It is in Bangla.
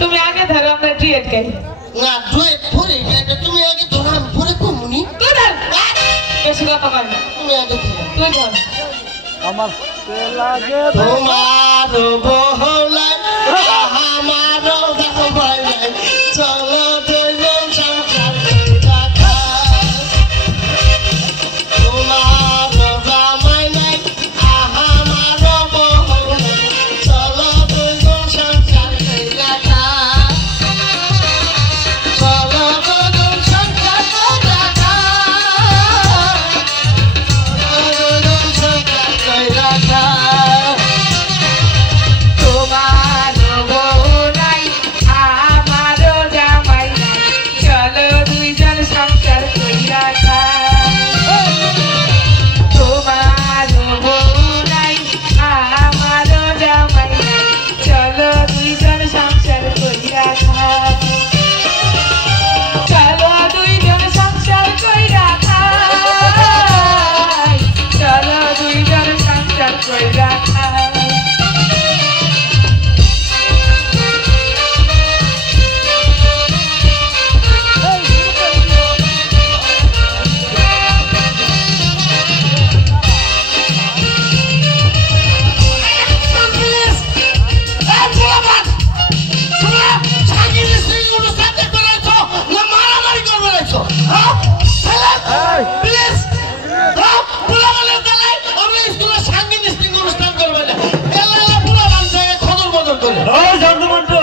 তুমি আগে ধরো আমরা ডুয়েট গাই না ডুয়েট পরে তুমি আগে ধরো আমি পরে কমুনি তুই ধর বেশি কথা কই না তুমি আগে ধরো তুই ধর আমার লাগে তোমার বহলাই আমার বহলাই চলো দুজন সংসার রাখা তোমার জামাই নাই আমার বহলাই চলো দুজন সংসার রাখা চলো দুজন সংসার রাখা তোমার বউ নাই আমারও জামাই নাই চলো দুইজন সংসার কইরা খাই তোমার বউ নাই আমারও জামাই নাই চলো দুইজন সংসার কইরা খাই চলো দুইজন সংসার কইরা খাই চলো দুইজন সংসার কইরা খাই জন্মমন্ত্র